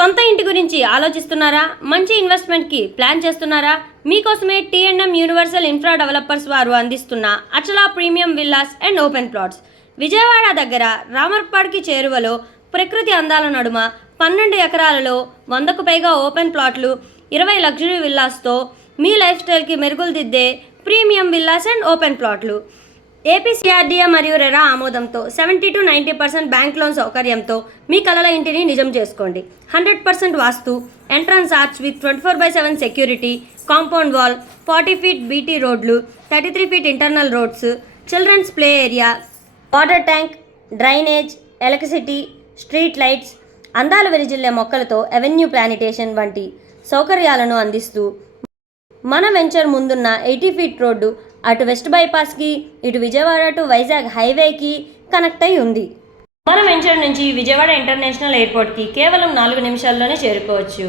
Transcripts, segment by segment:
సొంత ఇంటి గురించి ఆలోచిస్తున్నారా? మంచి ఇన్వెస్ట్మెంట్కి ప్లాన్ చేస్తున్నారా? మీకోసమే T&M యూనివర్సల్ ఇన్ఫ్రా డెవలపర్స్ వారు అందిస్తున్న Achala premium villas and open plots Vijayawada దగ్గర రామర్పాడ్కి చేరువలో ప్రకృతి అందాల నడుమ 12 ఎకరాలలో 100కు పైగా ఓపెన్ ప్లాట్లు 20 లగ్జరీ విల్లాస్తో మీ లైఫ్ స్టైల్కి మెరుగులు దిద్దే ప్రీమియం విల్లాస్ అండ్ ఓపెన్ ప్లాట్లు ఏపీసీఆర్డీఏ మరియు రెరా ఆమోదంతో 70 to 90% బ్యాంక్ లోన్ సౌకర్యంతో మీ కలల ఇంటిని నిజం చేసుకోండి. 100% vastu, entrance arch with 24/7 security, compound wall, 40 feet BT రోడ్లు, 33 feet internal roads, children's play area, water tank, drainage, electricity, street lights, అందాలు విరిజిల్లే మొక్కలతో అవెన్యూ ప్లానిటేషన్ వంటి సౌకర్యాలను అందిస్తూ మన వెంచర్ ముందున్న 80 feet రోడ్డు అటు వెస్ట్ బైపాస్కి, ఇటు విజయవాడ టు వైజాగ్ హైవేకి కనెక్ట్ అయి ఉంది. మన వెంచర్ నుంచి విజయవాడ ఇంటర్నేషనల్ ఎయిర్పోర్ట్కి కేవలం 4 నిమిషాల్లోనే చేరుకోవచ్చు.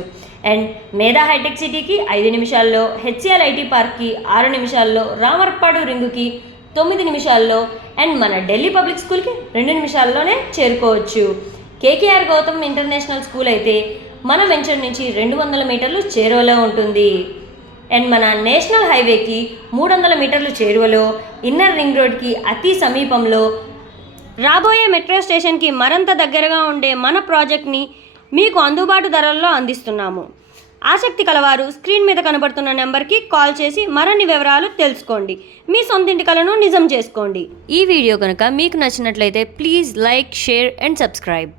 అండ్ మేధా హైటెక్ సిటీకి 5 నిమిషాల్లో, హెచ్సిఎల్ ఐటీ పార్క్కి 6 నిమిషాల్లో, రామర్పాడు రింగుకి 9 నిమిషాల్లో, అండ్ మన ఢిల్లీ పబ్లిక్ స్కూల్కి 2 నిమిషాల్లోనే చేరుకోవచ్చు. కేకేఆర్ గౌతమ్ ఇంటర్నేషనల్ స్కూల్ అయితే మన వెంచర్ నుంచి 200 మీటర్లు చేరువలో ఉంటుంది. అండ్ మన నేషనల్ హైవేకి 300 మీటర్లు చేరువలో, ఇన్నర్ రింగ్ రోడ్కి అతి సమీపంలో, రాబోయే మెట్రో స్టేషన్కి మరింత దగ్గరగా ఉండే మన ప్రాజెక్ట్ని మీకు అందుబాటు ధరల్లో అందిస్తున్నాము. ఆసక్తి కలవారు స్క్రీన్ మీద కనబడుతున్న నెంబర్కి కాల్ చేసి మరిన్ని వివరాలు తెలుసుకోండి. మీ సొంతింటి కలను నిజం చేసుకోండి. ఈ వీడియో కనుక మీకు నచ్చినట్లయితే please like, share and subscribe.